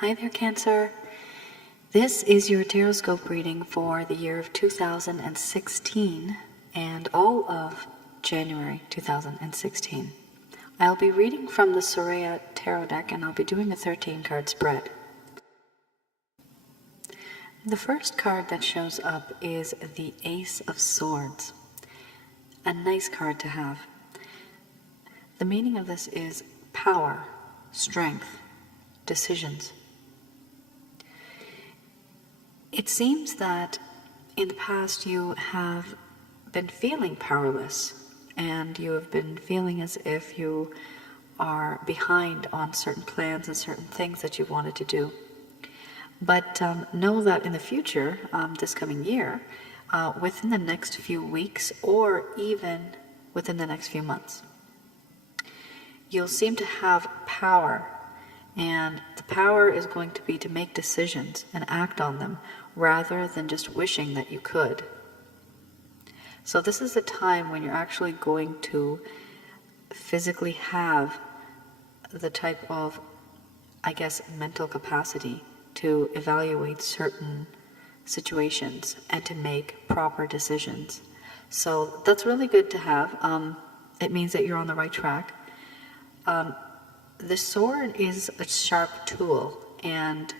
Hi there, Cancer. This is your Horoscope reading for the year of 2016 and all of January 2016. I'll be reading from the Soraya Tarot deck, and I'll be doing a 13-card spread. The first card that shows up is the Ace of Swords. A nice card to have. The meaning of this is power, strength, decisions. It seems that in the past you have been feeling powerless, and you have been feeling as if you are behind on certain plans and certain things that you wanted to do. But know that in the future, this coming year, within the next few weeks or even within the next few months, you'll seem to have power. And the power is going to be to make decisions and act on them rather than just wishing that you could. So this is a time when you're actually going to physically have the type of, mental capacity to evaluate certain situations and to make proper decisions. So that's really good to have. It means that you're on the right track. The sword is a sharp tool, and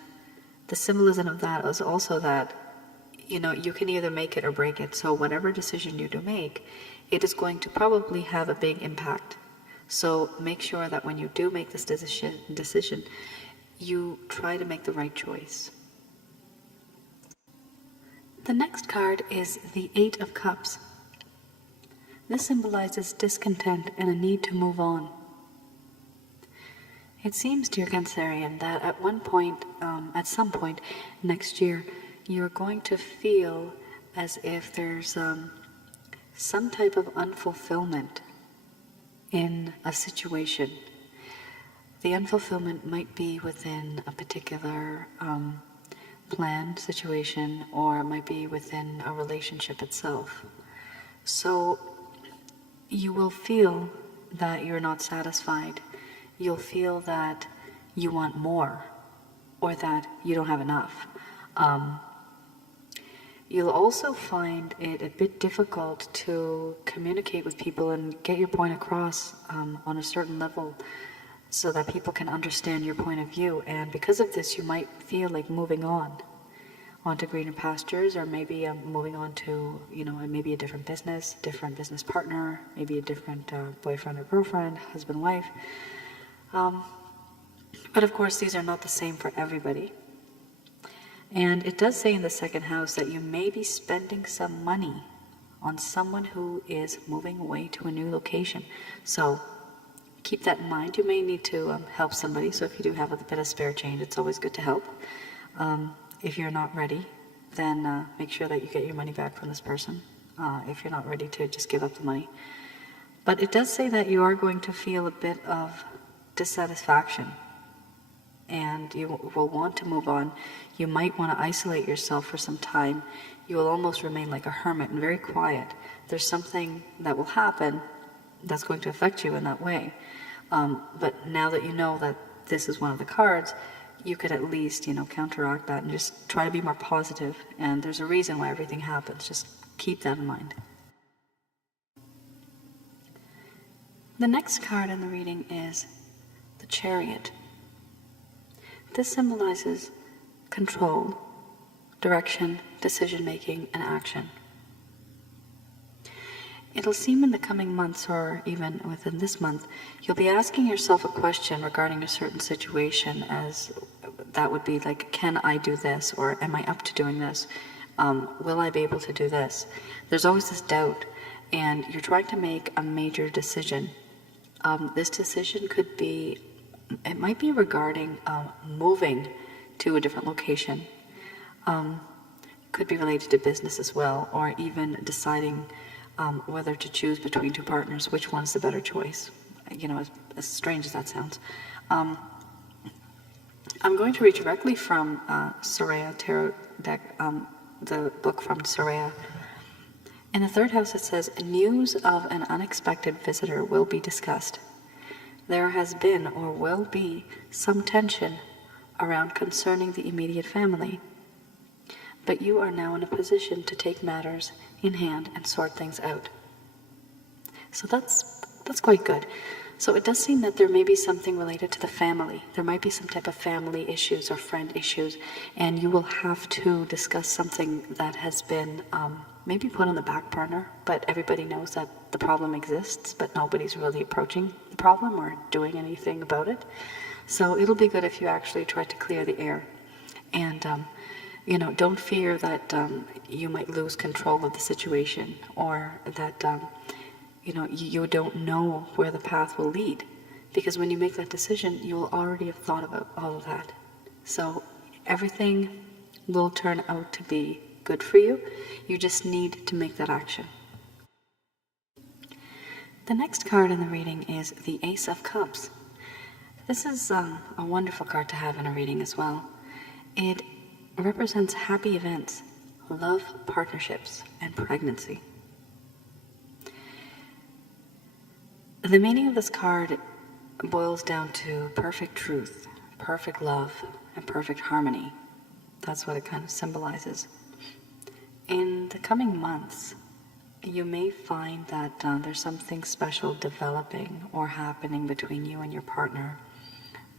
the symbolism of that is also that, you can either make it or break it. So whatever decision you do make, it is going to probably have a big impact. So make sure that when you do make this decision, you try to make the right choice. The next card is the Eight of Cups. This symbolizes discontent and a need to move on. It seems, dear Cancerian, that at some point next year, you're going to feel as if there's some type of unfulfillment in a situation. The unfulfillment might be within a particular planned situation, or it might be within a relationship itself. So you will feel that you're not satisfied. You'll feel that you want more, or that you don't have enough. You'll also find it a bit difficult to communicate with people and get your point across on a certain level so that people can understand your point of view. And because of this, you might feel like moving onto greener pastures, or maybe moving on to, maybe a different business partner, maybe a different boyfriend or girlfriend, husband, wife. But of course, these are not the same for everybody. And it does say in the second house that you may be spending some money on someone who is moving away to a new location. So keep that in mind. You may need to help somebody. So if you do have a bit of spare change, it's always good to help. If you're not ready, then make sure that you get your money back from this person. If you're not ready to just give up the money. But it does say that you are going to feel a bit of dissatisfaction, and you will want to move on. You might want to isolate yourself for some time. You will almost remain like a hermit and very quiet. There's something that will happen that's going to affect you in that way. But now that you know that this is one of the cards, you could at least, counteract that and just try to be more positive. And there's a reason why everything happens. Just keep that in mind. The next card in the reading is the Chariot. This symbolizes control, direction, decision-making, and action. It'll seem in the coming months, or even within this month, you'll be asking yourself a question regarding a certain situation, as that would be like, can I do this, or am I up to doing this? Will I be able to do this? There's always this doubt, and you're trying to make a major decision. This decision it might be regarding moving to a different location. Could be related to business as well, or even deciding whether to choose between two partners, which one's the better choice. As strange as that sounds. I'm going to read directly from Soraya Tarot deck, the book from Soraya. In the third house it says, news of an unexpected visitor will be discussed. There has been or will be some tension around concerning the immediate family. But you are now in a position to take matters in hand and sort things out. So that's quite good. So it does seem that there may be something related to the family. There might be some type of family issues or friend issues, and you will have to discuss something that has been maybe put on the back burner, but everybody knows that the problem exists, but nobody's really approaching the problem or doing anything about it. So it'll be good if you actually try to clear the air. And, don't fear that you might lose control of the situation, or that you don't know where the path will lead, because when you make that decision, you'll already have thought about all of that. So everything will turn out to be good for you. You just need to make that action. The next card in the reading is the Ace of Cups. This is a wonderful card to have in a reading as well. It represents happy events, love, partnerships, and pregnancy. The meaning of this card boils down to perfect truth, perfect love, and perfect harmony. That's what it kind of symbolizes. In the coming months, you may find that there's something special developing or happening between you and your partner,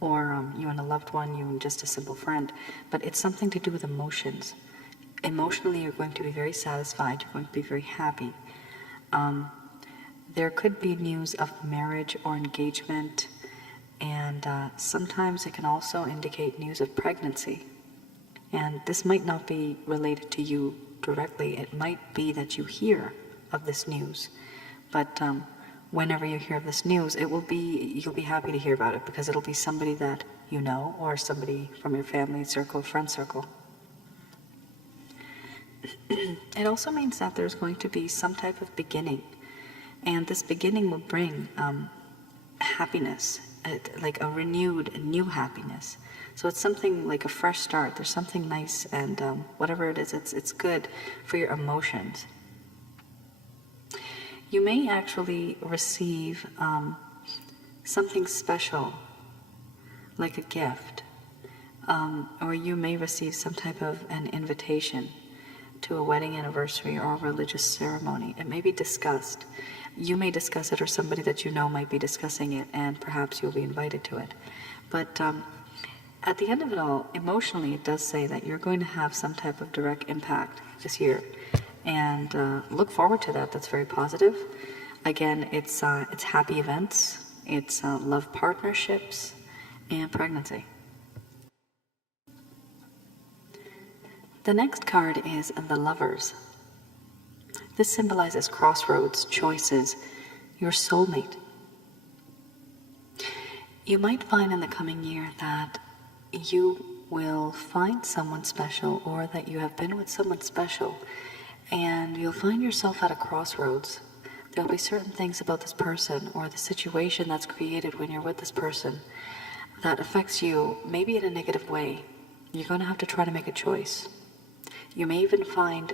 or you and a loved one, you and just a simple friend, but it's something to do with emotions. Emotionally, you're going to be very satisfied, you're going to be very happy. There could be news of marriage or engagement, and sometimes it can also indicate news of pregnancy. And this might not be related to you directly. It might be that you hear of this news, but whenever you hear of this news, you'll be happy to hear about it, because it'll be somebody that you know, or somebody from your family circle, friend circle. It also means that there's going to be some type of beginning. And this beginning will bring happiness, like a renewed, new happiness. So it's something like a fresh start. There's something nice, and whatever it is, it's good for your emotions. You may actually receive something special, like a gift, or you may receive some type of an invitation to a wedding anniversary or a religious ceremony. It may be discussed. You may discuss it, or somebody that you know might be discussing it, and perhaps you'll be invited to it. But at the end of it all, emotionally, it does say that you're going to have some type of direct impact this year. And look forward to that. That's very positive. Again, it's happy events, it's love partnerships, and pregnancy. The next card is the Lovers. This symbolizes crossroads, choices, your soulmate. You might find in the coming year that you will find someone special, or that you have been with someone special, and you'll find yourself at a crossroads. There'll be certain things about this person or the situation that's created when you're with this person that affects you, maybe in a negative way. You're going to have to try to make a choice. You may even find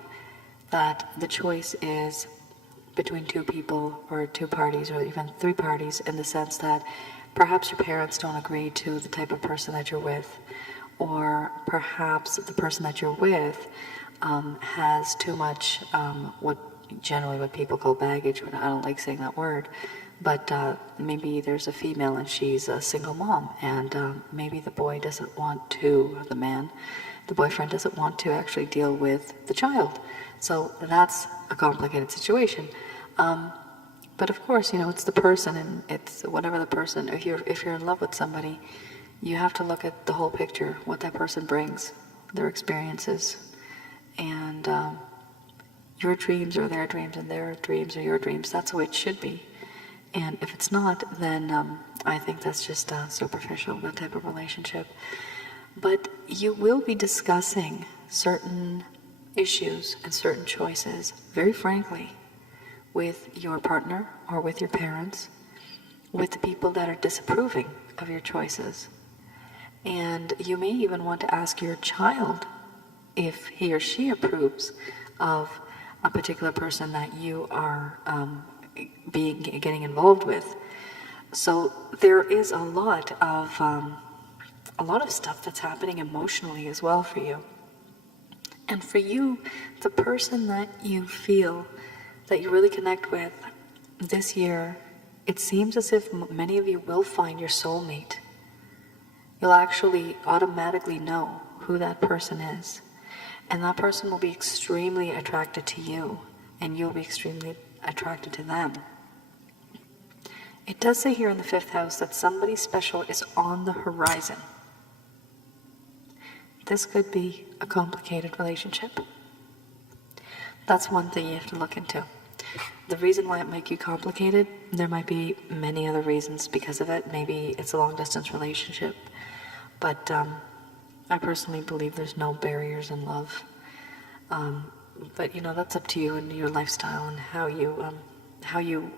that the choice is between two people, or two parties, or even three parties, in the sense that perhaps your parents don't agree to the type of person that you're with, or perhaps the person that you're with has too much what people call baggage. I don't like saying that word, but maybe there's a female and she's a single mom, and maybe the boyfriend doesn't want to actually deal with the child. So that's a complicated situation. But of course, it's the person, and it's whatever the person. If you're in love with somebody, you have to look at the whole picture, what that person brings, their experiences, and your dreams are their dreams, and their dreams are your dreams. That's the way it should be. And if it's not, then I think that's just superficial, that type of relationship. But you will be discussing certain issues and certain choices, very frankly, with your partner or with your parents, with the people that are disapproving of your choices. And you may even want to ask your child if he or she approves of a particular person that you are getting involved with. So there is a lot of a lot of stuff that's happening emotionally as well for you. And for you, the person that you feel that you really connect with this year, it seems as if many of you will find your soulmate. You'll actually automatically know who that person is. And that person will be extremely attracted to you, and you'll be extremely attracted to them. It does say here in the 5th house that somebody special is on the horizon. This could be a complicated relationship. That's one thing you have to look into. The reason why it might be complicated, there might be many other reasons because of it. Maybe it's a long-distance relationship. But I personally believe there's no barriers in love. But that's up to you and your lifestyle and how you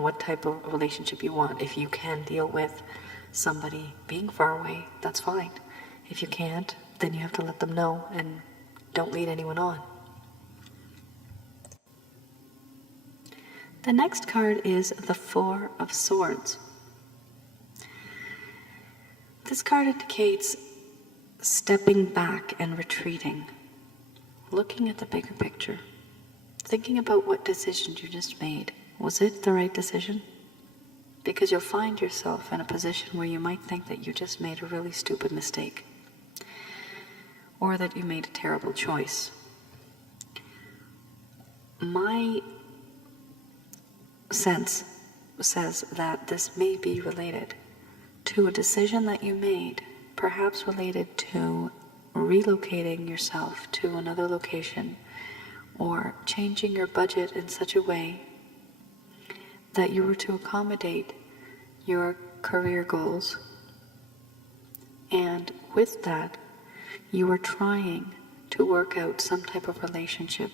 what type of relationship you want. If you can deal with somebody being far away, that's fine. If you can't, then you have to let them know and don't lead anyone on. The next card is the 4 of Swords. This card indicates stepping back and retreating, looking at the bigger picture, thinking about what decision you just made. Was it the right decision? Because you'll find yourself in a position where you might think that you just made a really stupid mistake, or that you made a terrible choice. My sense says that this may be related to a decision that you made, perhaps related to relocating yourself to another location or changing your budget in such a way that you were to accommodate your career goals. And with that, you were trying to work out some type of relationship,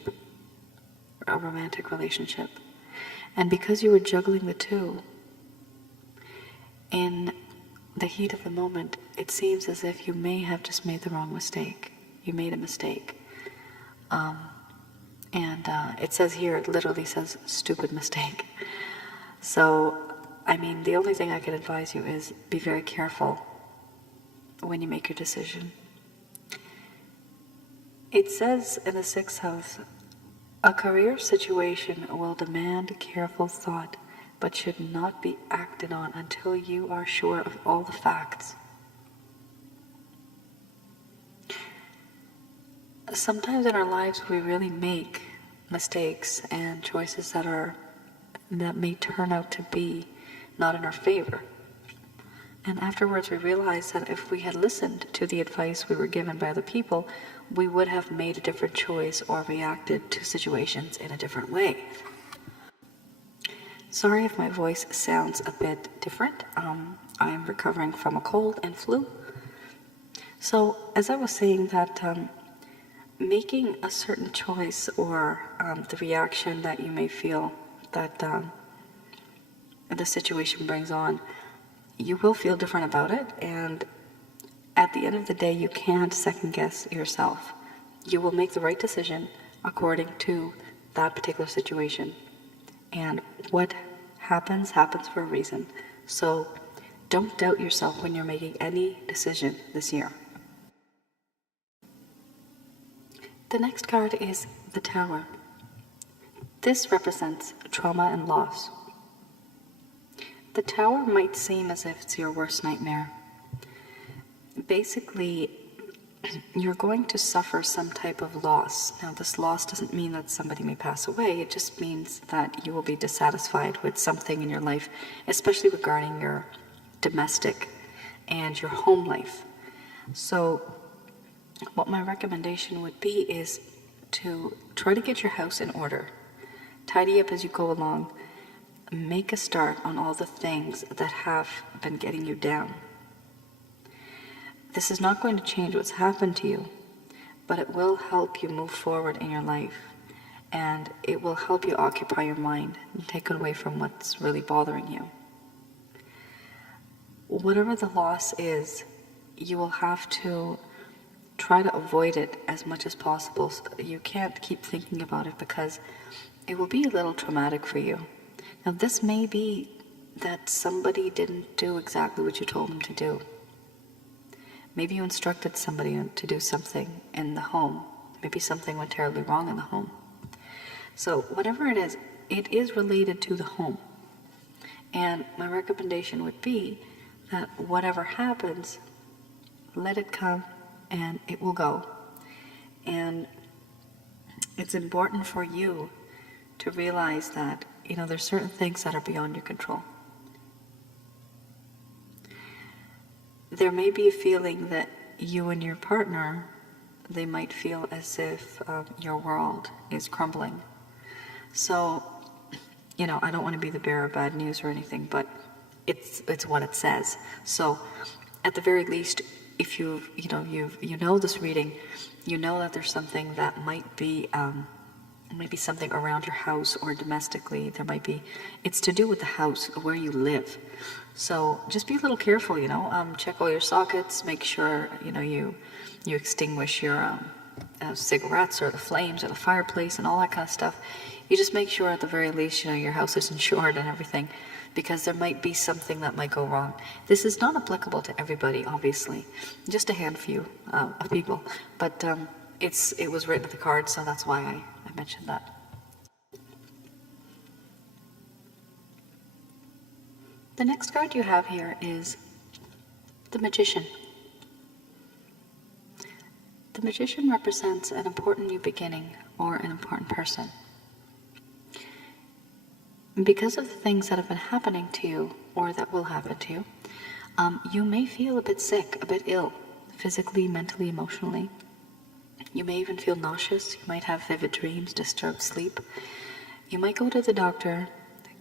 a romantic relationship. And because you were juggling the two, in the heat of the moment, it seems as if you may have just made the wrong mistake. You made a mistake. It says here, it literally says, stupid mistake. So, the only thing I can advise you is be very careful when you make your decision. It says in the 6th house, a career situation will demand careful thought, but should not be acted on until you are sure of all the facts. Sometimes in our lives we really make mistakes and choices that may turn out to be not in our favor. And afterwards we realize that if we had listened to the advice we were given by other people, we would have made a different choice or reacted to situations in a different way. Sorry if my voice sounds a bit different. I'm recovering from a cold and flu. So as I was saying that making a certain choice or the reaction that you may feel that the situation brings on, you will feel different about it, and at the end of the day, you can't second guess yourself. You will make the right decision according to that particular situation. And what happens for a reason. So don't doubt yourself when you're making any decision this year. The next card is the Tower. This represents trauma and loss. The Tower might seem as if it's your worst nightmare. Basically, you're going to suffer some type of loss. Now, this loss doesn't mean that somebody may pass away. It just means that you will be dissatisfied with something in your life, especially regarding your domestic and your home life. So, what my recommendation would be is to try to get your house in order. Tidy up as you go along. Make a start on all the things that have been getting you down. This is not going to change what's happened to you, but it will help you move forward in your life, and it will help you occupy your mind and take it away from what's really bothering you. Whatever the loss is, you will have to try to avoid it as much as possible. You can't keep thinking about it because it will be a little traumatic for you. Now, this may be that somebody didn't do exactly what you told them to do. Maybe you instructed somebody to do something in the home. Maybe something went terribly wrong in the home. So whatever it is related to the home. And my recommendation would be that whatever happens, let it come and it will go. And it's important for you to realize that, there's certain things that are beyond your control. There may be a feeling that you and your partner, they might feel as if your world is crumbling. So, I don't want to be the bearer of bad news or anything, but it's what it says. So, at the very least, if you know this reading, you know that there's something that might be something around your house or domestically. It's to do with the house where you live. So just be a little careful, check all your sockets, make sure, you extinguish your cigarettes or the flames or the fireplace and all that kind of stuff. You just make sure at the very least, your house is insured and everything, because there might be something that might go wrong. This is not applicable to everybody, obviously, just a handful of people, but it was written at the card, so that's why I mentioned that. The next card you have here is the Magician. The Magician represents an important new beginning or an important person. Because of the things that have been happening to you or that will happen to you, you may feel a bit sick, a bit ill, physically, mentally, emotionally. You may even feel nauseous. You might have vivid dreams, disturbed sleep. You might go to the doctor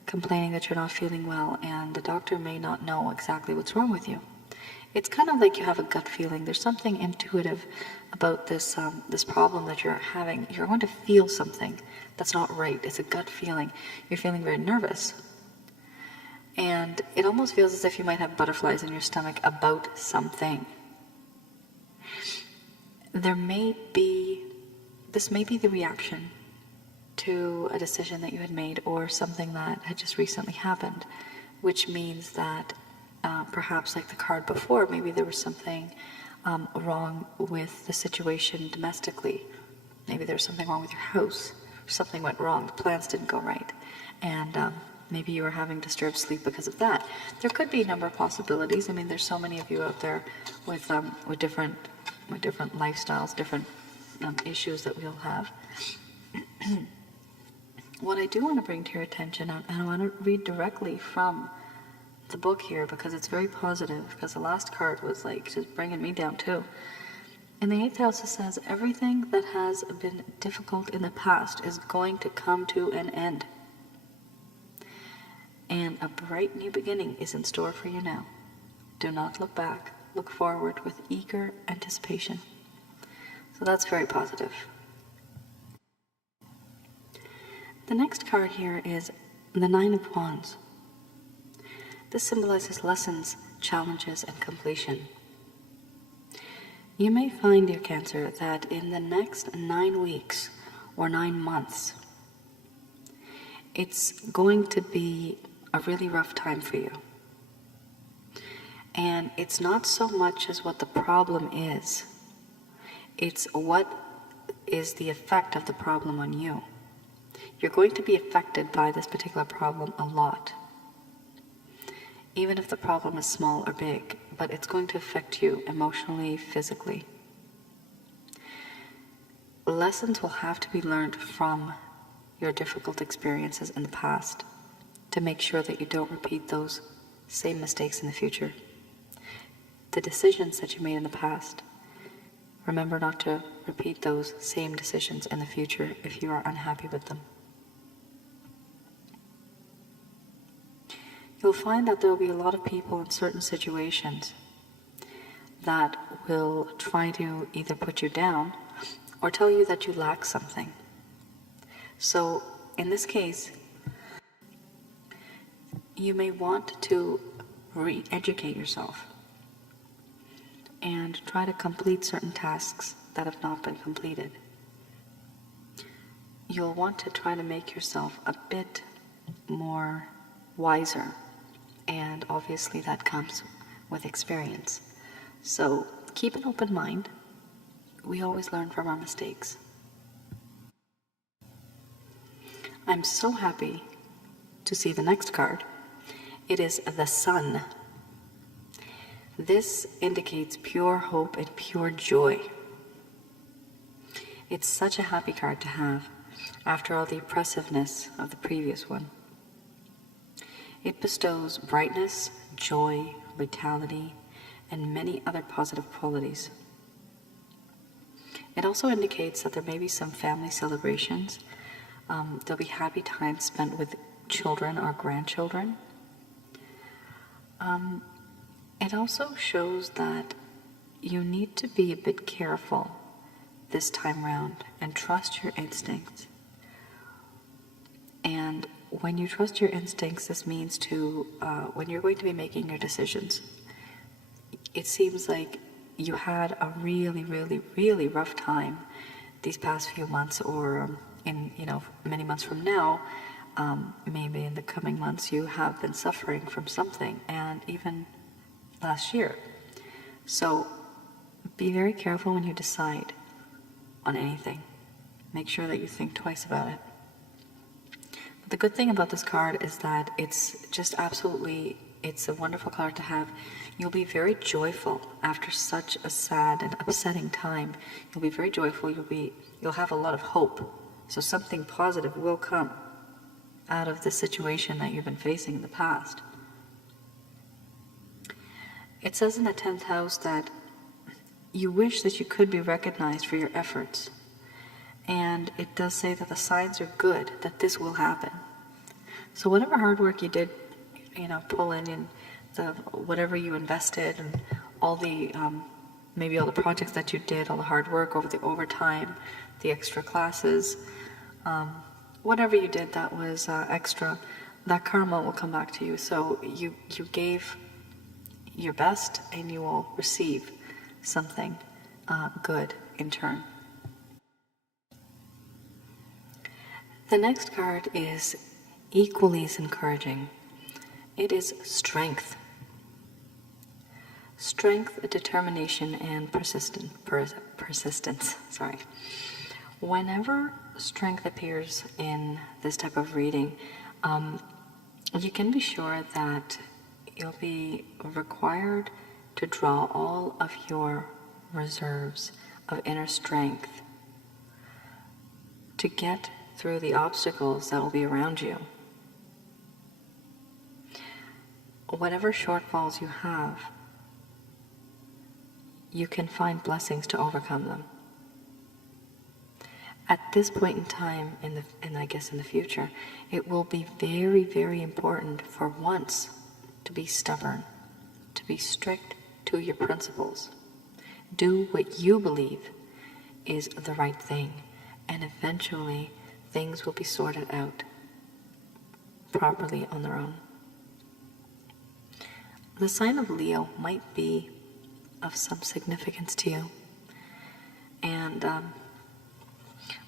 complaining that you're not feeling well, and the doctor may not know exactly what's wrong with you. It's kind of like you have a gut feeling. There's something intuitive about this problem that you're having. You're going to feel something that's not right. It's a gut feeling. You're feeling very nervous. And it almost feels as if you might have butterflies in your stomach about something. This may be the reaction to a decision that you had made or something that had just recently happened, which means that perhaps like the card before, maybe there was something wrong with the situation domestically. Maybe there was something wrong with your house. Something went wrong. The plans didn't go right. And maybe you were having disturbed sleep because of that. There could be a number of possibilities. I mean, there's so many of you out there with different lifestyles, different issues that we all have. What I do want to bring to your attention, and I want to read directly from the book here because it's very positive, because the last card was like just bringing me down too. In the 8th house it says, everything that has been difficult in the past is going to come to an end. And a bright new beginning is in store for you now. Do not look back. Look forward with eager anticipation. So that's very positive. The next card here is the 9 of Wands. This symbolizes lessons, challenges, and completion. You may find, dear Cancer, that in the next 9 weeks or 9 months, it's going to be a really rough time for you. And it's not so much as what the problem is, it's what is the effect of the problem on you. You're going to be affected by this particular problem a lot. Even if the problem is small or big, but it's going to affect you emotionally, physically. Lessons will have to be learned from your difficult experiences in the past to make sure that you don't repeat those same mistakes in the future. The decisions that you made in the past, remember not to repeat those same decisions in the future if you are unhappy with them. You'll find that there will be a lot of people in certain situations that will try to either put you down or tell you that you lack something. So in this case, you may want to re-educate yourself and try to complete certain tasks that have not been completed. You'll want to try to make yourself a bit more wiser, and obviously that comes with experience. So keep an open mind. We always learn from our mistakes. I'm so happy to see the next card. It is the Sun. This indicates pure hope and pure joy. It's such a happy card to have after all the oppressiveness of the previous one. It bestows brightness, joy, vitality, and many other positive qualities. It also indicates that there may be some family celebrations. There'll be happy times spent with children or grandchildren. It also shows that you need to be a bit careful this time round and trust your instincts. And when you trust your instincts, this means when you're going to be making your decisions, it seems like you had a really, really, really rough time these past few months, or in many months from now, maybe in the coming months, you have been suffering from something, and even last year. So be very careful when you decide on anything. Make sure that you think twice about it. But the good thing about this card is that it's just absolutely, it's a wonderful card to have. You'll be very joyful after such a sad and upsetting time. You'll be very joyful. You'll have a lot of hope. So something positive will come out of the situation that you've been facing in the past. It says in the 10th house that you wish that you could be recognized for your efforts. And it does say that the signs are good, that this will happen. So whatever hard work you did, pull in whatever you invested, and all the, maybe all the projects that you did, all the hard work over the overtime, the extra classes, whatever you did that was extra, that karma will come back to you. So you gave your best, and you will receive something good in turn. The next card is equally as encouraging. It is strength. Strength, determination, and persistence. Whenever strength appears in this type of reading, you can be sure that you'll be required to draw all of your reserves of inner strength to get through the obstacles that will be around you. Whatever shortfalls you have, you can find blessings to overcome them. At this point in time, in the future, it will be very, very important for once to be stubborn, to be strict to your principles. Do what you believe is the right thing, and eventually things will be sorted out properly on their own. The sign of Leo might be of some significance to you, and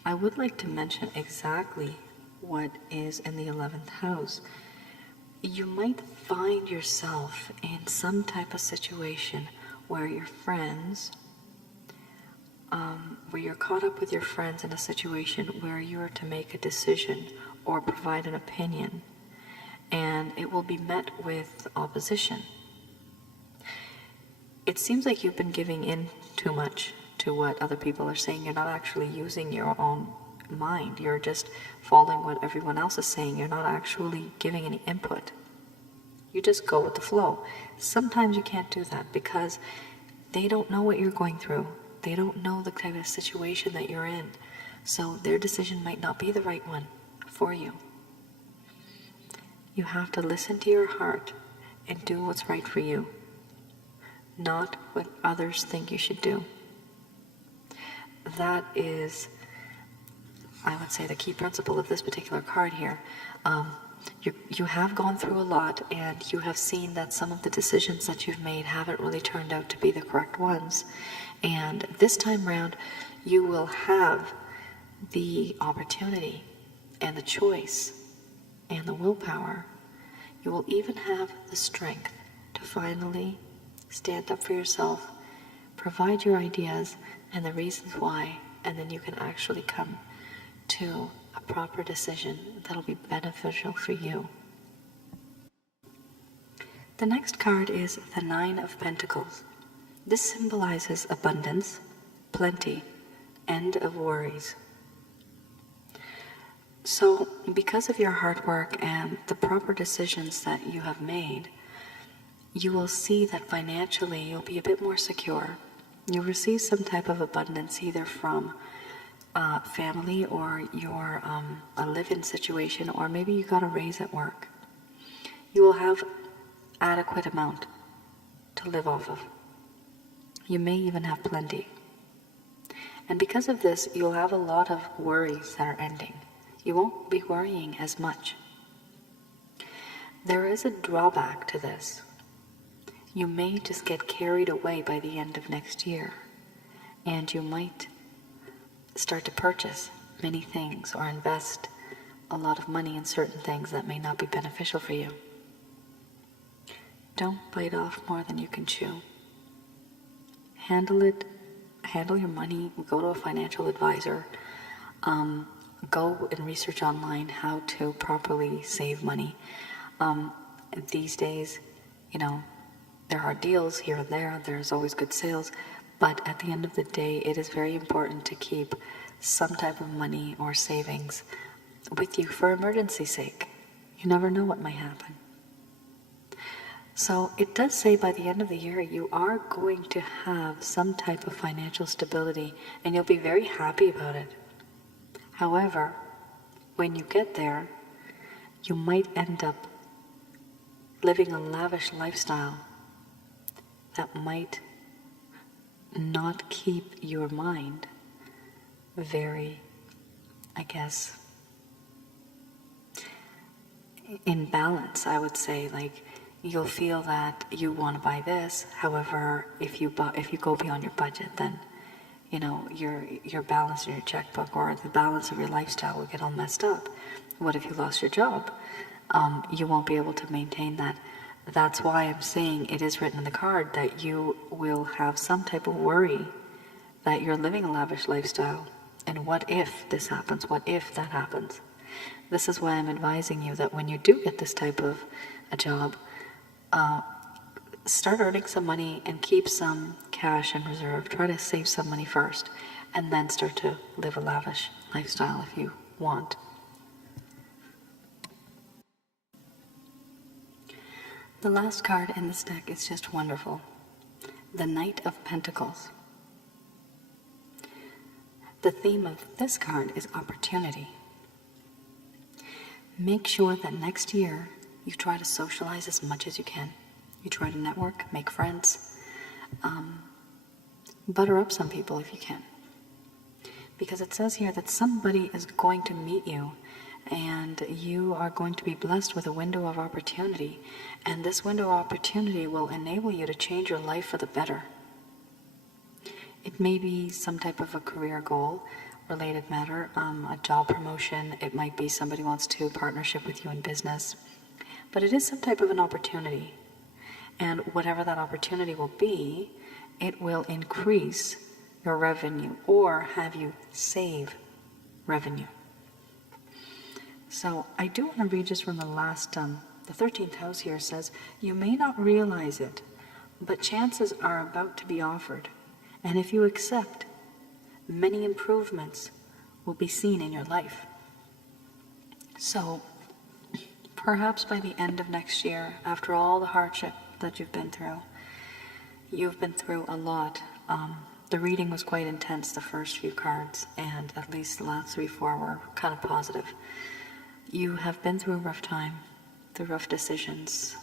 I would like to mention exactly what is in the 11th house. You might find yourself in some type of situation where your friends, where you're caught up with your friends in a situation where you are to make a decision or provide an opinion, and it will be met with opposition. It seems like you've been giving in too much to what other people are saying. You're not actually using your own mind. You're just following what everyone else is saying. You're not actually giving any input. You just go with the flow. Sometimes you can't do that because they don't know what you're going through. They don't know the kind of situation that you're in. So their decision might not be the right one for you. You have to listen to your heart and do what's right for you, not what others think you should do. That is, I would say, the key principle of this particular card here. You have gone through a lot, and you have seen that some of the decisions that you've made haven't really turned out to be the correct ones. And this time round, you will have the opportunity and the choice and the willpower. You will even have the strength to finally stand up for yourself, provide your ideas and the reasons why, and then you can actually come to a proper decision that'll be beneficial for you. The next card is the Nine of Pentacles. This symbolizes abundance, plenty, end of worries. So because of your hard work and the proper decisions that you have made, you will see that financially you'll be a bit more secure. You'll receive some type of abundance either from family or your a live-in situation, or maybe you got a raise at work. You will have adequate amount to live off of. You may even have plenty. And because of this, you'll have a lot of worries that are ending. You won't be worrying as much. There is a drawback to this. You may just get carried away by the end of next year, and you might start to purchase many things or invest a lot of money in certain things that may not be beneficial for you. Don't bite off more than you can chew. Handle your money, go to a financial advisor, go and research online how to properly save money. These days, there are deals here and there, there's always good sales, but at the end of the day, it is very important to keep some type of money or savings with you for emergency's sake. You never know what might happen. So it does say by the end of the year, you are going to have some type of financial stability, and you'll be very happy about it. However, when you get there, you might end up living a lavish lifestyle that might not keep your mind very, in balance, I would say. Like, you'll feel that you want to buy this. However, if you go beyond your budget, then your balance in your checkbook or the balance of your lifestyle will get all messed up. What if you lost your job? You won't be able to maintain that. That's why I'm saying it is written in the card that you will have some type of worry that you're living a lavish lifestyle. And what if this happens? What if that happens? This is why I'm advising you that when you do get this type of a job, start earning some money and keep some cash in reserve. Try to save some money first, and then start to live a lavish lifestyle if you want. The last card in this deck is just wonderful. The Knight of Pentacles. The theme of this card is opportunity. Make sure that next year you try to socialize as much as you can. You try to network, make friends, butter up some people if you can. Because it says here that somebody is going to meet you, and you are going to be blessed with a window of opportunity. And this window of opportunity will enable you to change your life for the better. It may be some type of a career goal related matter, a job promotion. It might be somebody wants to partnership with you in business. But it is some type of an opportunity. And whatever that opportunity will be, it will increase your revenue or have you save revenue. So I do want to read just from the last, the 13th house here says, you may not realize it, but chances are about to be offered. And if you accept, many improvements will be seen in your life. So perhaps by the end of next year, after all the hardship that you've been through a lot. The reading was quite intense, the first few cards, and at least the last 3-4 were kind of positive. You have been through a rough time, through rough decisions,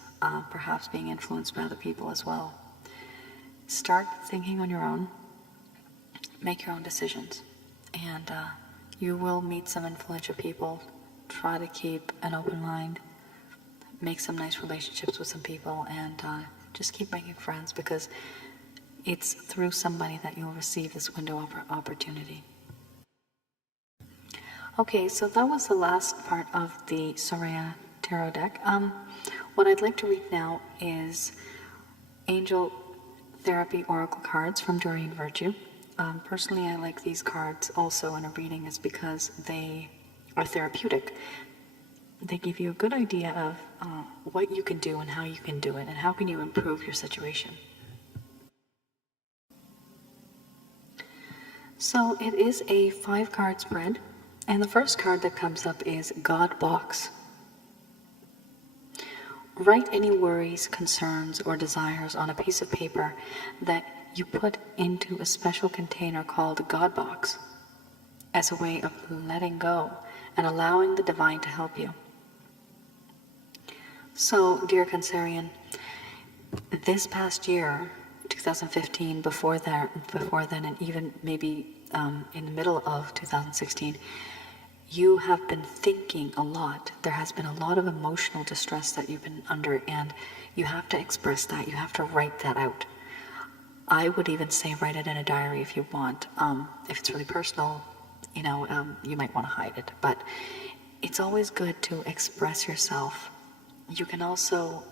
perhaps being influenced by other people as well. Start thinking on your own, make your own decisions, and you will meet some influential people. Try to keep an open mind, make some nice relationships with some people, and just keep making friends, because it's through somebody that you'll receive this window of opportunity. Okay, so that was the last part of the Soraya Tarot deck. What I'd like to read now is Angel therapy oracle cards from Doreen Virtue. Personally, I like these cards also in a reading is because they are therapeutic. They give you a good idea of what you can do and how you can do it and how can you improve your situation. So it is a 5-card spread, and the first card that comes up is God Box. Write any worries, concerns, or desires on a piece of paper that you put into a special container called God Box as a way of letting go and allowing the divine to help you. So, dear Cancerian, this past year, 2015, before then, and even maybe in the middle of 2016, you have been thinking a lot. There has been a lot of emotional distress that you've been under, and you have to express that. You have to write that out. I would even say write it in a diary if you want. If it's really personal, you might want to hide it. But it's always good to express yourself. You can also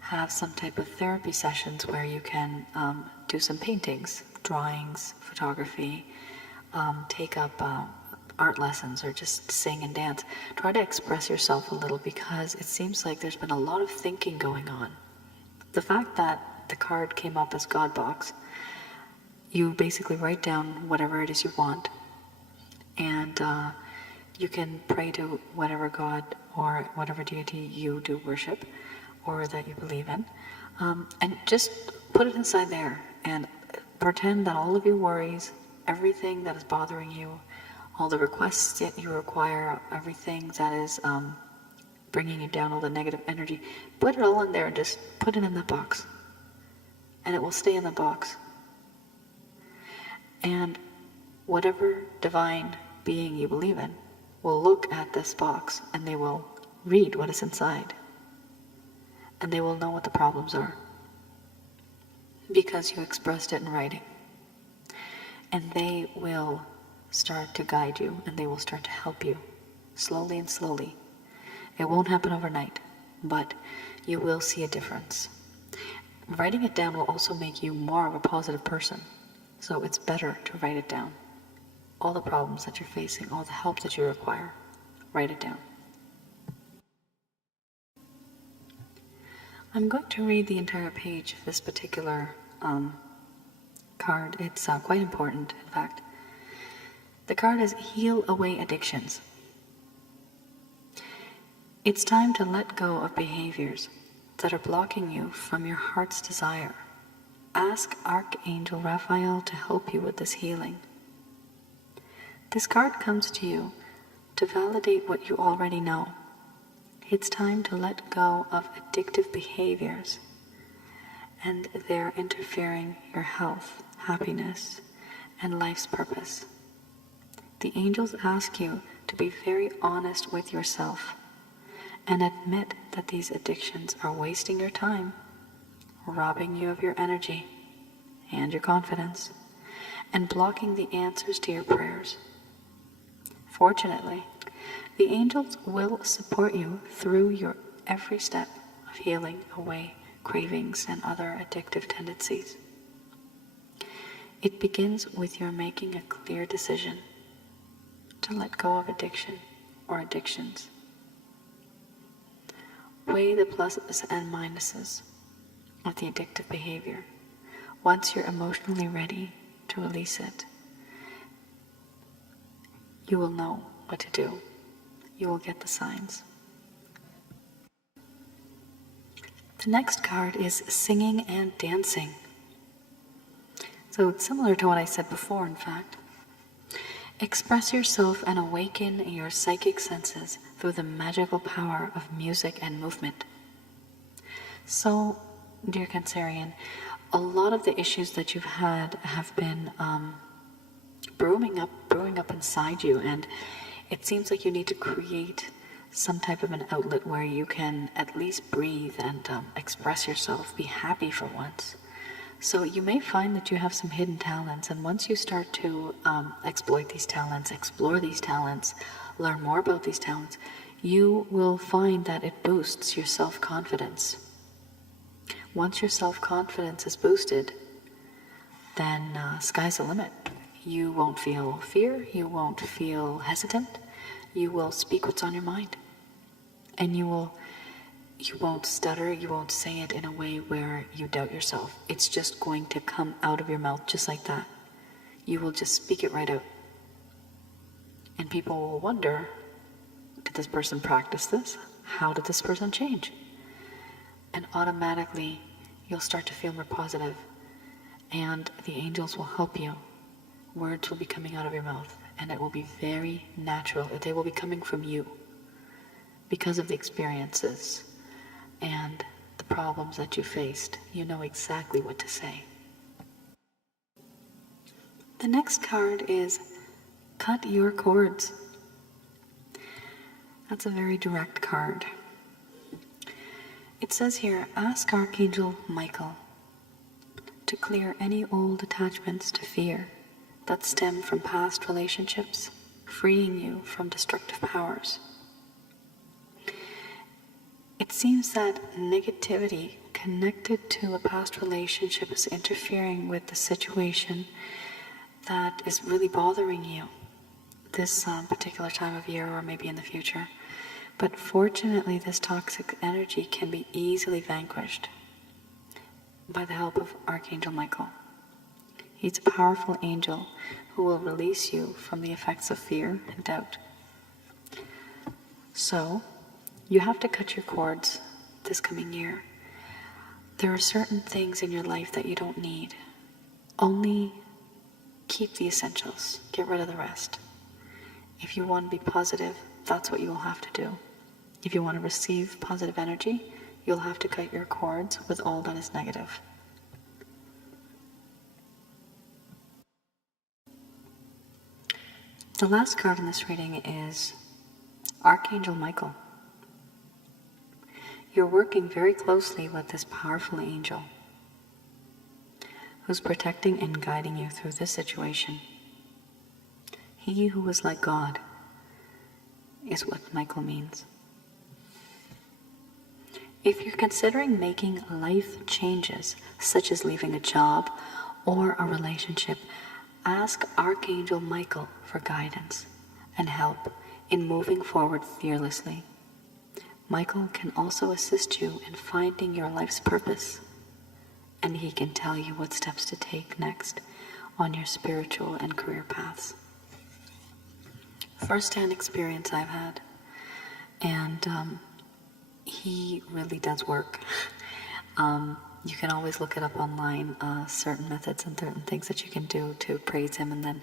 have some type of therapy sessions where you can do some paintings, drawings, photography, take up art lessons, or just sing and dance. Try to express yourself a little, because it seems like there's been a lot of thinking going on. The fact that the card came up as God Box, you basically write down whatever it is you want, and you can pray to whatever God or whatever deity you do worship or that you believe in, and just put it inside there and pretend that all of your worries, everything that is bothering you, all the requests that you require, everything that is bringing you down, all the negative energy, put it all in there and just put it in the box. And it will stay in the box. And whatever divine being you believe in will look at this box, and they will read what is inside. And they will know what the problems are, because you expressed it in writing. And they will start to guide you, and they will start to help you, slowly and slowly. It won't happen overnight, but you will see a difference. Writing it down will also make you more of a positive person. So it's better to write it down. All the problems that you're facing, all the help that you require, write it down. I'm going to read the entire page of this particular card. It's quite important, in fact. The card is Heal Away Addictions. It's time to let go of behaviors that are blocking you from your heart's desire. Ask Archangel Raphael to help you with this healing. This card comes to you to validate what you already know. It's time to let go of addictive behaviors, and they're interfering your health, happiness, and life's purpose. The angels ask you to be very honest with yourself and admit that these addictions are wasting your time, robbing you of your energy and your confidence, and blocking the answers to your prayers. Fortunately, the angels will support you through your every step of healing away cravings and other addictive tendencies. It begins with your making a clear decision to let go of addiction or addictions. Weigh the pluses and minuses of the addictive behavior. Once you're emotionally ready to release it, you will know what to do. You will get the signs. The next card is Singing and Dancing. So it's similar to what I said before, in fact. Express yourself and awaken your psychic senses through the magical power of music and movement. So, dear Cancerian, a lot of the issues that you've had have been brewing up inside you, and it seems like you need to create some type of an outlet where you can at least breathe and express yourself, be happy for once. So you may find that you have some hidden talents, and once you start to exploit these talents, explore these talents, learn more about these talents, you will find that it boosts your self-confidence. Once your self-confidence is boosted, then sky's the limit. You won't feel fear, you won't feel hesitant, you will speak what's on your mind. And you won't stutter, you won't say it in a way where you doubt yourself. It's just going to come out of your mouth just like that. You will just speak it right out. And people will wonder, did this person practice this? How did this person change? And automatically, you'll start to feel more positive, and the angels will help you. Words will be coming out of your mouth, and it will be very natural. They will be coming from you because of the experiences and the problems that you faced. You know exactly what to say. The next card is Cut Your Cords. That's a very direct card. It says here, ask Archangel Michael to clear any old attachments to fear that stem from past relationships, freeing you from destructive powers. It seems that negativity connected to a past relationship is interfering with the situation that is really bothering you this particular time of year, or maybe in the future. But fortunately, this toxic energy can be easily vanquished by the help of Archangel Michael. He's a powerful angel who will release you from the effects of fear and doubt. So, you have to cut your cords this coming year. There are certain things in your life that you don't need. Only keep the essentials. Get rid of the rest. If you want to be positive, that's what you will have to do. If you want to receive positive energy, you'll have to cut your cords with all that is negative. The last card in this reading is Archangel Michael. You're working very closely with this powerful angel who's protecting and guiding you through this situation. He who is like God is what Michael means. If you're considering making life changes, such as leaving a job or a relationship, ask Archangel Michael for guidance and help in moving forward fearlessly. Michael can also assist you in finding your life's purpose, and he can tell you what steps to take next on your spiritual and career paths. First-hand experience I've had, and he really does work. You can always look it up online, certain methods and certain things that you can do to praise him, and then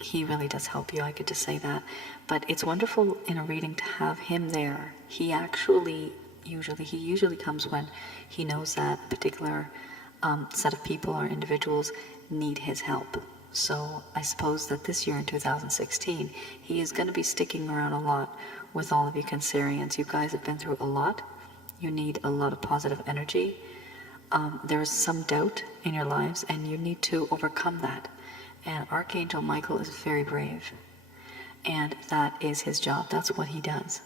he really does help you. I could just say that. But it's wonderful in a reading to have him there. He usually comes when he knows that a particular set of people or individuals need his help. So I suppose that this year in 2016, he is going to be sticking around a lot with all of you Cancerians. You guys have been through a lot. You need a lot of positive energy. There's some doubt in your lives, and you need to overcome that. And Archangel Michael is very brave. And that is his job. That's what he does.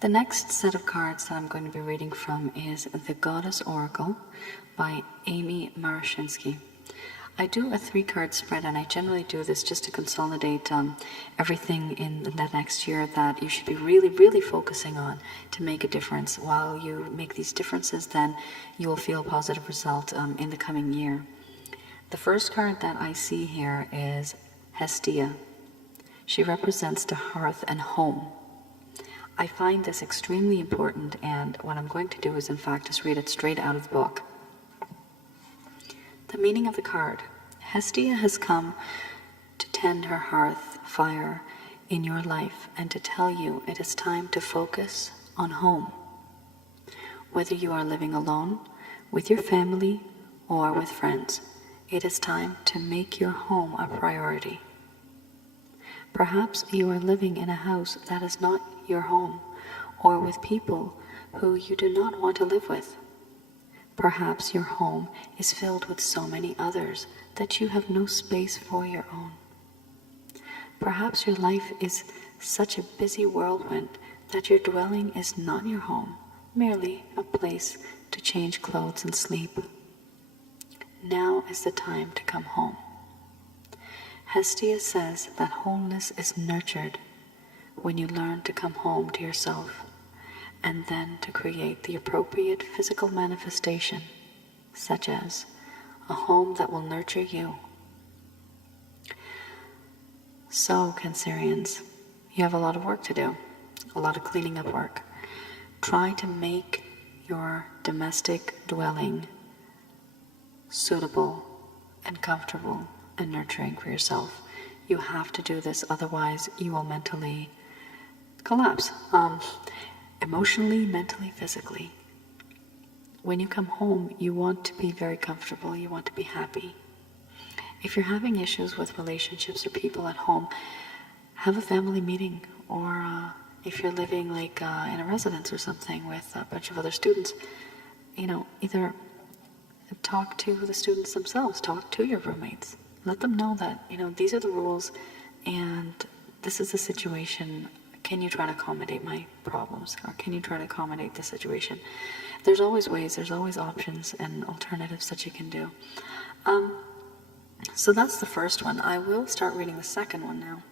The next set of cards that I'm going to be reading from is The Goddess Oracle by Amy Marashinsky. I do a 3-card spread, and I generally do this just to consolidate everything in the next year that you should be really, really focusing on to make a difference. While you make these differences, then you will feel a positive result in the coming year. The first card that I see here is Hestia. She represents the hearth and home. I find this extremely important, and what I'm going to do is, in fact, just read it straight out of the book. The meaning of the card. Hestia has come to tend her hearth fire in your life and to tell you it is time to focus on home. Whether you are living alone, with your family, or with friends, it is time to make your home a priority. Perhaps you are living in a house that is not your home, or with people who you do not want to live with. Perhaps your home is filled with so many others that you have no space for your own. Perhaps your life is such a busy whirlwind that your dwelling is not your home, merely a place to change clothes and sleep. Now is the time to come home. Hestia says that wholeness is nurtured when you learn to come home to yourself and then to create the appropriate physical manifestation, such as a home that will nurture you. So, Cancerians, you have a lot of work to do, a lot of cleaning up work. Try to make your domestic dwelling suitable and comfortable and nurturing for yourself. You have to do this, otherwise you will mentally collapse. Emotionally, mentally, physically. When you come home, you want to be very comfortable, you want to be happy. If you're having issues with relationships or people at home, have a family meeting, or if you're living like in a residence or something with a bunch of other students, either talk to the students themselves, talk to your roommates. Let them know that, these are the rules and this is the situation. Can you try to accommodate my problems? Or can you try to accommodate the situation? There's always ways, there's always options and alternatives that you can do. So that's the first one. I will start reading the second one now.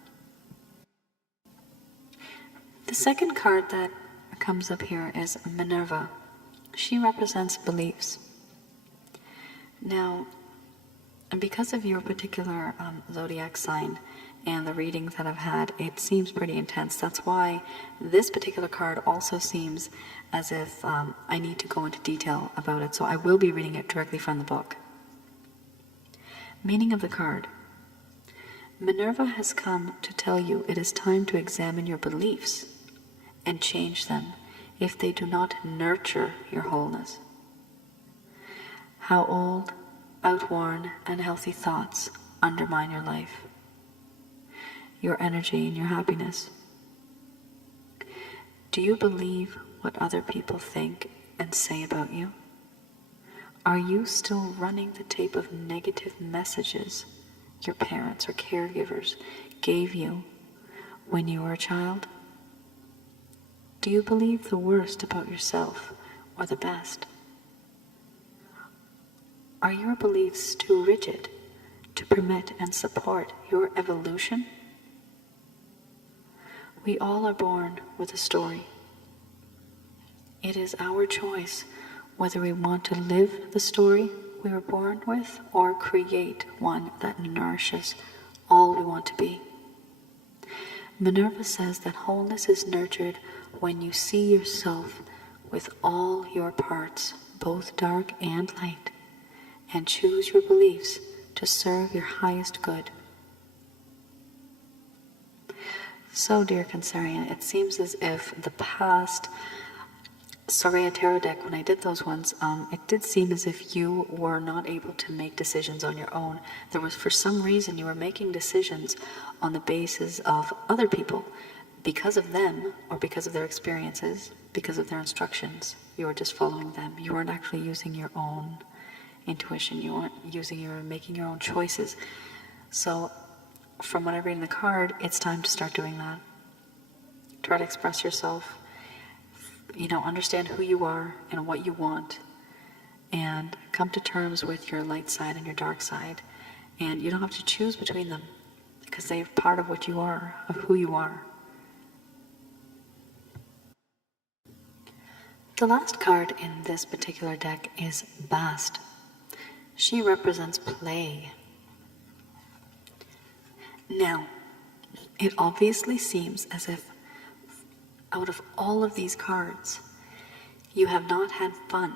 The second card that comes up here is Minerva. She represents beliefs. Now, because of your particular zodiac sign and the readings that I've had, it seems pretty intense. That's why this particular card also seems as if I need to go into detail about it. So I will be reading it directly from the book. Meaning of the card. Minerva has come to tell you it is time to examine your beliefs and change them if they do not nurture your wholeness. How old, outworn, and healthy thoughts undermine your life, your energy, and your happiness. Do you believe what other people think and say about you? Are you still running the tape of negative messages your parents or caregivers gave you when you were a child? Do you believe the worst about yourself or the best? Are your beliefs too rigid to permit and support your evolution? We all are born with a story. It is our choice whether we want to live the story we were born with or create one that nourishes all we want to be. Minerva says that wholeness is nurtured when you see yourself with all your parts, both dark and light, and choose your beliefs to serve your highest good. So, dear Cancerian, it seems as if the past Soraya Tarot deck, when I did those ones, it did seem as if you were not able to make decisions on your own. There was, for some reason, you were making decisions on the basis of other people. Because of them, or because of their experiences, because of their instructions, you were just following them. You weren't actually using your own intuition. You weren't making your own choices. So, from what I read in the card, it's time to start doing that. Try to express yourself. Understand who you are and what you want, and come to terms with your light side and your dark side. And you don't have to choose between them, because they're part of what you are, of who you are. The last card in this particular deck is Bast. She represents play. Now, it obviously seems as if out of all of these cards, you have not had fun.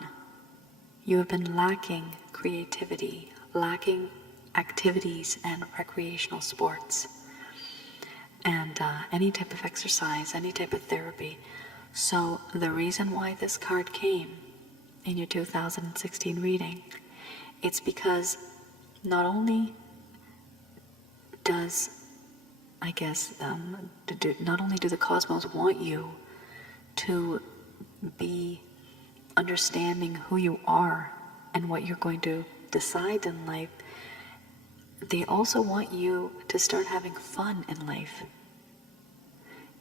You have been lacking creativity, lacking activities and recreational sports, and any type of exercise, any type of therapy. So the reason why this card came in your 2016 reading, it's because not only does not only do the cosmos want you to be understanding who you are and what you're going to decide in life, they also want you to start having fun in life.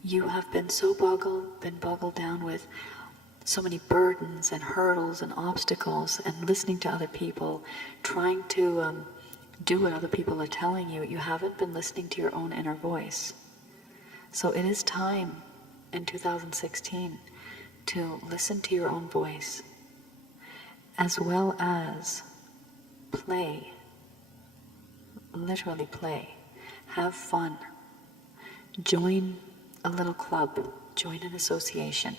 You have been so boggled down with so many burdens and hurdles and obstacles, and listening to other people, trying to do what other people are telling you. You haven't been listening to your own inner voice. So it is time in 2016 to listen to your own voice, as well as play, literally play, have fun, join a little club, join an association,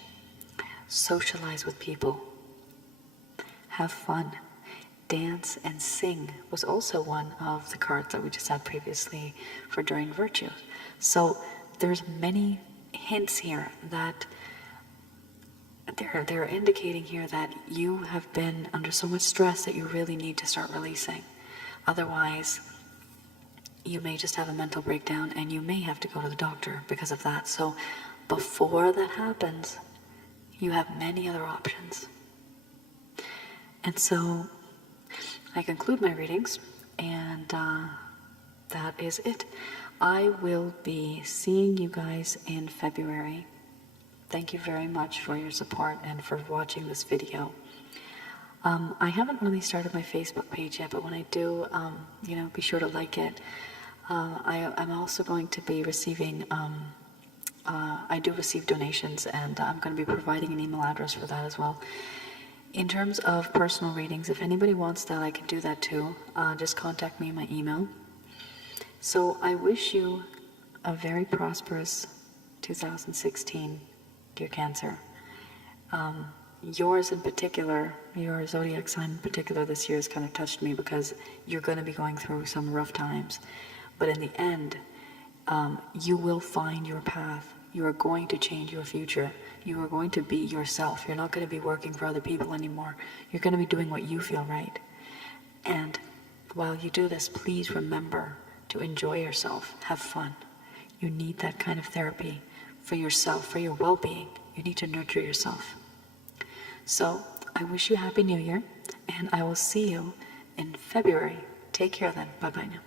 socialize with people, have fun. Dance and sing was also one of the cards that we just had previously for Doreen Virtue. So there's many hints here that they're indicating here that you have been under so much stress that you really need to start releasing. Otherwise, you may just have a mental breakdown and you may have to go to the doctor because of that. So before that happens, you have many other options. And so I conclude my readings, and that is it. I will be seeing you guys in February. Thank you very much for your support and for watching this video. I haven't really started my Facebook page yet, but when I do, be sure to like it. I'm also going to be receiving, I do receive donations, and I'm going to be providing an email address for that as well. In terms of personal readings, if anybody wants that, I can do that too. Just contact me in my email. So I wish you a very prosperous 2016, dear Cancer. Yours in particular, your zodiac sign in particular this year has kind of touched me because you're going to be going through some rough times. But in the end, you will find your path. You are going to change your future. You are going to be yourself. You're not going to be working for other people anymore. You're going to be doing what you feel right. And while you do this, please remember to enjoy yourself. Have fun. You need that kind of therapy for yourself, for your well-being. You need to nurture yourself. So I wish you a Happy New Year, and I will see you in February. Take care then. Bye-bye now.